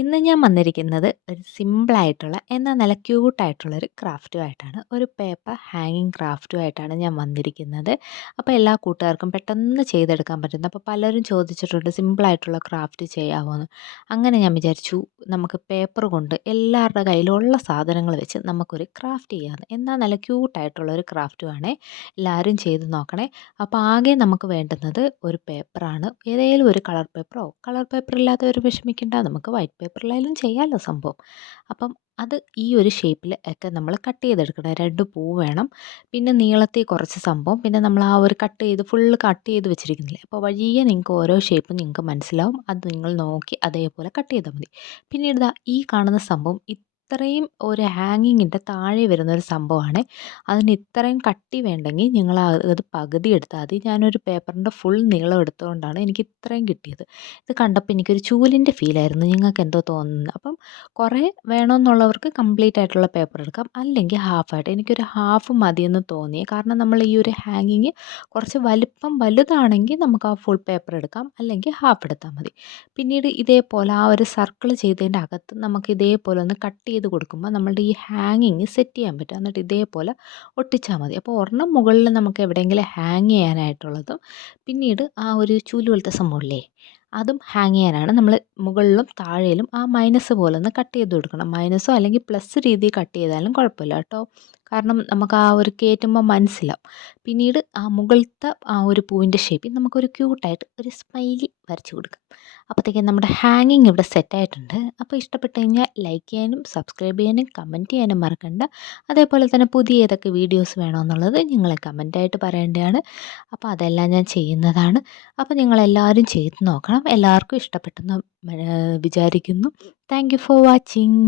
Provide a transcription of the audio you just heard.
ഇന്ന് ഞാൻ വന്നിരിക്കുന്നത് ഒരു സിമ്പിളായിട്ടുള്ള എന്നാൽ നല്ല ക്യൂട്ടായിട്ടുള്ളൊരു ക്രാഫ്റ്റുമായിട്ടാണ്. ഒരു പേപ്പർ ഹാങ്ങിങ് ക്രാഫ്റ്റുമായിട്ടാണ് ഞാൻ വന്നിരിക്കുന്നത്. അപ്പോൾ എല്ലാ കൂട്ടുകാർക്കും പെട്ടെന്ന് ചെയ്തെടുക്കാൻ പറ്റുന്ന അപ്പോൾ പലരും ചോദിച്ചിട്ടുണ്ട് സിമ്പിളായിട്ടുള്ള ക്രാഫ്റ്റ് ചെയ്യാമോയെന്ന്. അങ്ങനെ ഞാൻ വിചാരിച്ചു നമുക്ക് പേപ്പർ കൊണ്ട് എല്ലാവരുടെ കയ്യിലുള്ള സാധനങ്ങൾ വെച്ച് നമുക്കൊരു ക്രാഫ്റ്റ് ചെയ്യാമെന്ന്. എന്നാൽ നല്ല ക്യൂട്ടായിട്ടുള്ളൊരു ക്രാഫ്റ്റുമാണേ. എല്ലാവരും ചെയ്ത് നോക്കണേ. അപ്പോൾ ആകെ നമുക്ക് വേണ്ടുന്നത് ഒരു പേപ്പറാണ്. ഏതേലും ഒരു കളർ പേപ്പർ ഇല്ലാത്തവർ വിഷമിക്കേണ്ട. നമുക്ക് വൈറ്റ് പേപ്പറിലായാലും ചെയ്യാമല്ലോ സംഭവം. അപ്പം അത് ഈ ഒരു ഷേപ്പിൽ ഒക്കെ നമ്മൾ കട്ട് ചെയ്തെടുക്കണം. 2 പൂ വേണം. പിന്നെ നീളത്തിൽ കുറച്ച് സംഭവം. പിന്നെ നമ്മൾ ആ ഒരു ഫുള്ള് കട്ട് ചെയ്ത് വെച്ചിരിക്കുന്നില്ലേ. അപ്പോൾ വഴിയെ നിങ്ങൾക്ക് ഓരോ ഷേപ്പ് നിങ്ങൾക്ക് മനസ്സിലാവും. അത് നിങ്ങൾ നോക്കി അതേപോലെ കട്ട് ചെയ്താൽ മതി. പിന്നീട് ദാ ഈ കാണുന്ന സംഭവം ഇത്രയും ഒരു ഹാങ്ങിങ്ങിൻ്റെ താഴെ വരുന്നൊരു സംഭവമാണ്. അതിന് ഇത്രയും കട്ടി വേണ്ടെങ്കിൽ നിങ്ങൾ അത് പകുതി എടുത്താൽ മതി. ഞാനൊരു പേപ്പറിൻ്റെ ഫുൾ നീളം എടുത്തുകൊണ്ടാണ് എനിക്ക് ഇത്രയും കിട്ടിയത്. ഇത് കണ്ടപ്പോൾ എനിക്കൊരു ചൂലിൻ്റെ ഫീലായിരുന്നു. നിങ്ങൾക്ക് എന്തോ തോന്നുന്നത്. അപ്പം കുറേ വേണമെന്നുള്ളവർക്ക് കംപ്ലീറ്റ് ആയിട്ടുള്ള പേപ്പർ എടുക്കാം. അല്ലെങ്കിൽ ഹാഫായിട്ട്. എനിക്കൊരു ഹാഫ് മതിയെന്ന് തോന്നി. കാരണം നമ്മൾ ഈ ഒരു ഹാങ്ങിങ് കുറച്ച് വലുതാണെങ്കിൽ നമുക്ക് ആ ഫുൾ പേപ്പർ എടുക്കാം. അല്ലെങ്കിൽ ഹാഫ് എടുത്താൽ മതി. പിന്നീട് ഇതേപോലെ ആ ഒരു സർക്കിൾ ചെയ്തതിൻ്റെ അകത്ത് നമുക്ക് ഇതേപോലെ ഒന്ന് കട്ട് ചെയ്ത് കൊടുക്കുമ്പോൾ നമ്മളുടെ ഈ ഹാങ്ങിങ് സെറ്റ് ചെയ്യാൻ പറ്റും. എന്നിട്ട് ഇതേപോലെ ഒട്ടിച്ചാൽ മതി. അപ്പോൾ ഒരെണ്ണം മുകളിൽ നമുക്ക് എവിടെയെങ്കിലും ഹാങ് ചെയ്യാനായിട്ടുള്ളതും പിന്നീട് ആ ഒരു ചൂല് പോലത്തെ സംഭവമില്ലേ അതും ഹാങ് ചെയ്യാനാണ്. നമ്മൾ മുകളിലും താഴെയിലും ആ മൈനസ് പോലെ ഒന്ന് കട്ട് ചെയ്ത് കൊടുക്കണം. മൈനസോ അല്ലെങ്കിൽ പ്ലസ് രീതിയിൽ കട്ട് ചെയ്താലും കുഴപ്പമില്ല കേട്ടോ. കാരണം നമുക്ക് ആ ഒരു കയറ്റുമ്പോൾ മനസ്സിലാവും. പിന്നീട് ആ മുകളിലത്തെ ആ ഒരു പൂവിൻ്റെ ഷേപ്പിൽ നമുക്കൊരു ക്യൂട്ടായിട്ട് ഒരു സ്മൈലി വരച്ച് കൊടുക്കാം. അപ്പോഴത്തേക്കും നമ്മുടെ ഹാങ്ങിങ് ഇവിടെ സെറ്റായിട്ടുണ്ട്. അപ്പോൾ ഇഷ്ടപ്പെട്ട് കഴിഞ്ഞാൽ ലൈക്ക് ചെയ്യാനും സബ്സ്ക്രൈബ് ചെയ്യാനും കമൻറ്റ് ചെയ്യാനും മറക്കണ്ട. അതേപോലെ തന്നെ പുതിയ ഏതൊക്കെ വീഡിയോസ് വേണമെന്നുള്ളത് നിങ്ങൾ കമൻറ്റായിട്ട് പറയേണ്ടതാണ്. അപ്പോൾ അതെല്ലാം ഞാൻ ചെയ്യുന്നതാണ്. അപ്പോൾ നിങ്ങളെല്ലാവരും ചെയ്ത് നോക്കണം. എല്ലാവർക്കും ഇഷ്ടപ്പെട്ടെന്ന് വിചാരിക്കുന്നു. Thank you for watching.